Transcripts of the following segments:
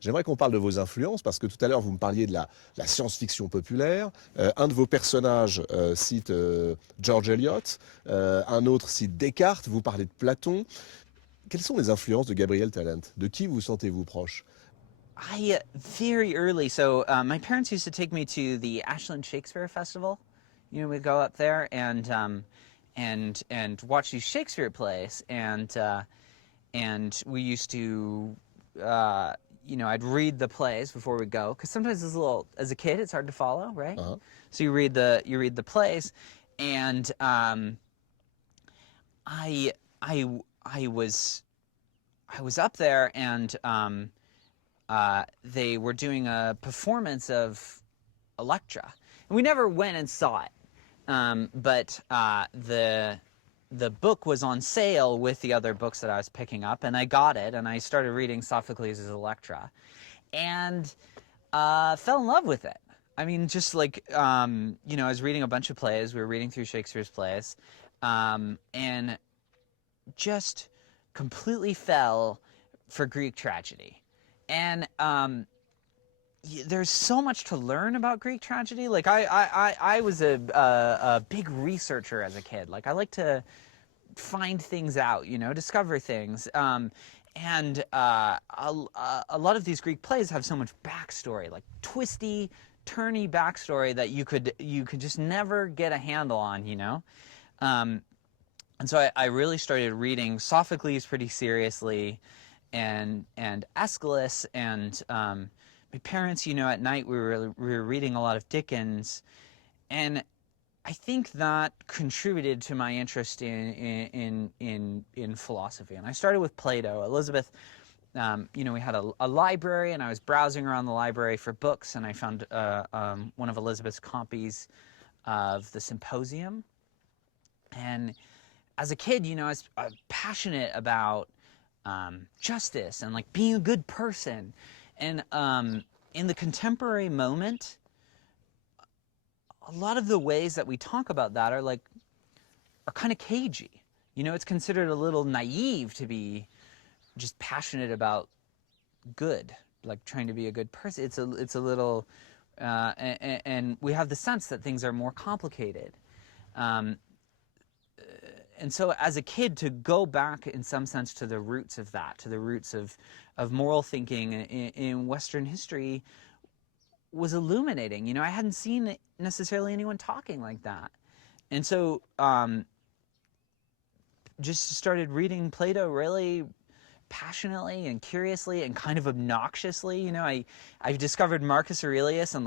J'aimerais qu'on parle de vos influences, parce que tout à l'heure, vous me parliez de la science-fiction populaire. Un de vos personnages cite George Eliot, un autre cite Descartes, vous parlez de Platon. Quelles sont les influences de Gabriel Tallent? De qui vous sentez-vous proche? Very early. So my parents used to take me to the Ashland Shakespeare Festival. You know, we'd go up there and watch these Shakespeare plays, and we used to, I'd read the plays before we go, because sometimes as a kid, it's hard to follow, right? Uh-huh. So you read the plays, and I I was up there, and they were doing a performance of Electra, and we never went and saw it, but the book was on sale with the other books that I was picking up, and I got it, and I started reading Sophocles' Electra, and fell in love with it. I mean, just like, I was reading a bunch of plays. We were reading through Shakespeare's plays, and just completely fell for Greek tragedy. And there's so much to learn about Greek tragedy. Like, I was a big researcher as a kid. Like, I like to find things out, discover things. And a lot of these Greek plays have so much backstory, like twisty, turny backstory that you could just never get a handle on, And so I really started reading Sophocles pretty seriously, and Aeschylus, and my parents, at night we were reading a lot of Dickens, and I think that contributed to my interest in philosophy. And I started with Plato. Elizabeth, we had a library, and I was browsing around the library for books, and I found one of Elizabeth's copies of the Symposium. And as a kid, I was passionate about justice and like being a good person. And in the contemporary moment, a lot of the ways that we talk about that are kind of cagey. It's considered a little naive to be just passionate about good, like trying to be a good person. It's a little, and we have the sense that things are more complicated. And so as a kid, to go back in some sense to the roots of that, to the roots of moral thinking in Western history, was illuminating. I hadn't seen necessarily anyone talking like that. And so just started reading Plato really passionately and curiously and kind of obnoxiously. I've discovered Marcus Aurelius and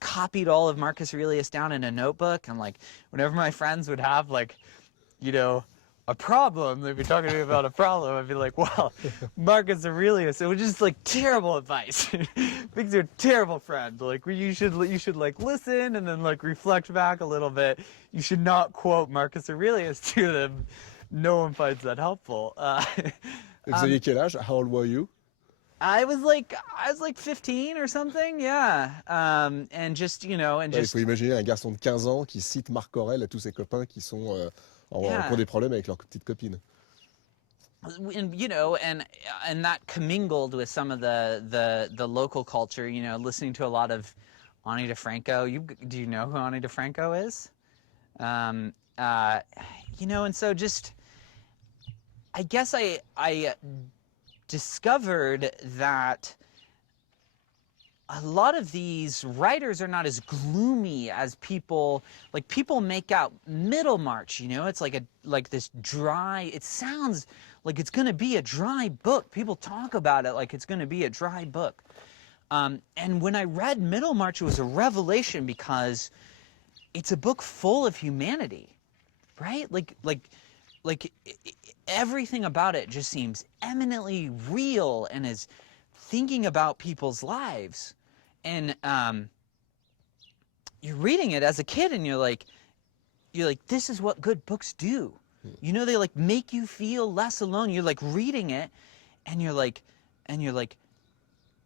copied all of Marcus Aurelius down in a notebook, and whenever my friends would have a problem, they'd be talking to me about a problem, I'd be like, well, Marcus Aurelius, it was just terrible advice. Because you're a terrible friend. You should listen and then reflect back a little bit. You should not quote Marcus Aurelius to them. No one finds that helpful. Vous aviez quel âge? How old were you? I was 15 or something, yeah. And just, and Ouais, il just... faut imaginer un garçon de 15 ans qui cite Marc Aurèle à tous ses copains qui sont qui ont des problèmes avec leurs petites copines. And and that commingled with some of the local culture, listening to a lot of Ani DeFranco. Do you know who Ani DeFranco is? And so just, I guess I discovered that a lot of these writers are not as gloomy as people make out. Middlemarch, it's like this dry, it sounds like it's going to be a dry book. People talk about it like it's going to be a dry book. And when I read Middlemarch, it was a revelation, because it's a book full of humanity, right? Everything about it just seems eminently real and is thinking about people's lives. And you're reading it as a kid, and you're like, this is what good books do. They make you feel less alone. You're reading it, and you're like,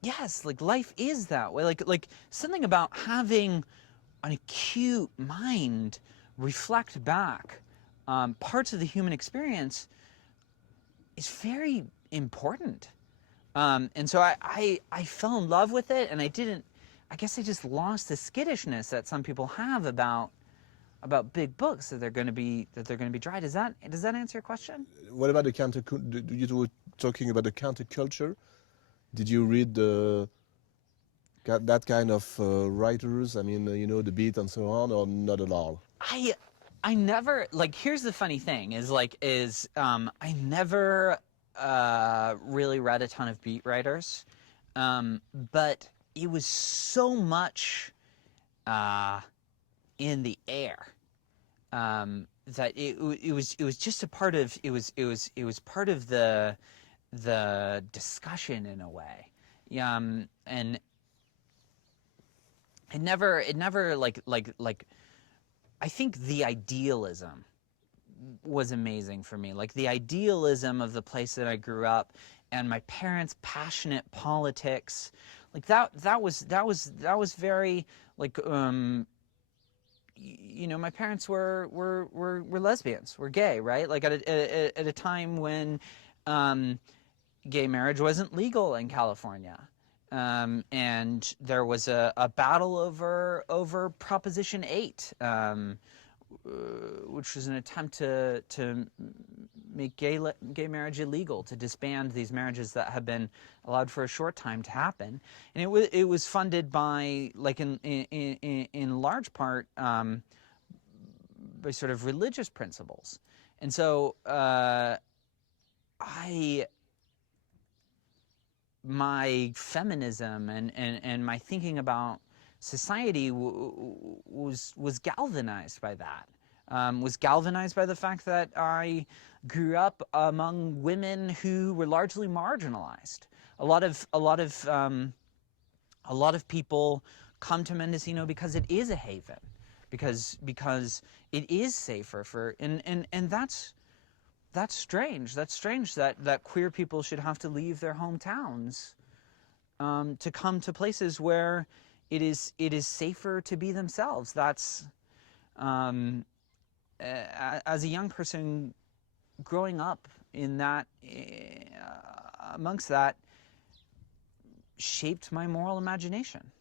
yes, life is that way. Like something about having an acute mind reflect back parts of the human experience is very important. And so I fell in love with it, and I guess I just lost the skittishness that some people have about big books that they're going to be dry. Does that answer your question? What about the counter? You were talking about the counterculture. Did you read that kind of writers? I mean, the Beat and so on, or not at all? I I never like. Here's the funny thing: I never really read a ton of beat writers, but it was so much uh, in the air that it was just a part of it was part of the discussion in a way. And it never like I think the idealism was amazing for me. Like the idealism of the place that I grew up and my parents' passionate politics, like that was very like my parents were lesbians, were gay, right? Like at a time when gay marriage wasn't legal in California. And there was a battle over Proposition 8, which was an attempt to make gay marriage illegal, to disband these marriages that had been allowed for a short time to happen. And it was funded by, like in large part, by sort of religious principles. And so my feminism and my thinking about society was galvanized by that. Was galvanized by the fact that I grew up among women who were largely marginalized. A lot of people come to Mendocino because it is a haven, because it is safer for and that's strange. That's strange that queer people should have to leave their hometowns to come to places where it is safer to be themselves. That's as a young person growing up in that amongst that shaped my moral imagination.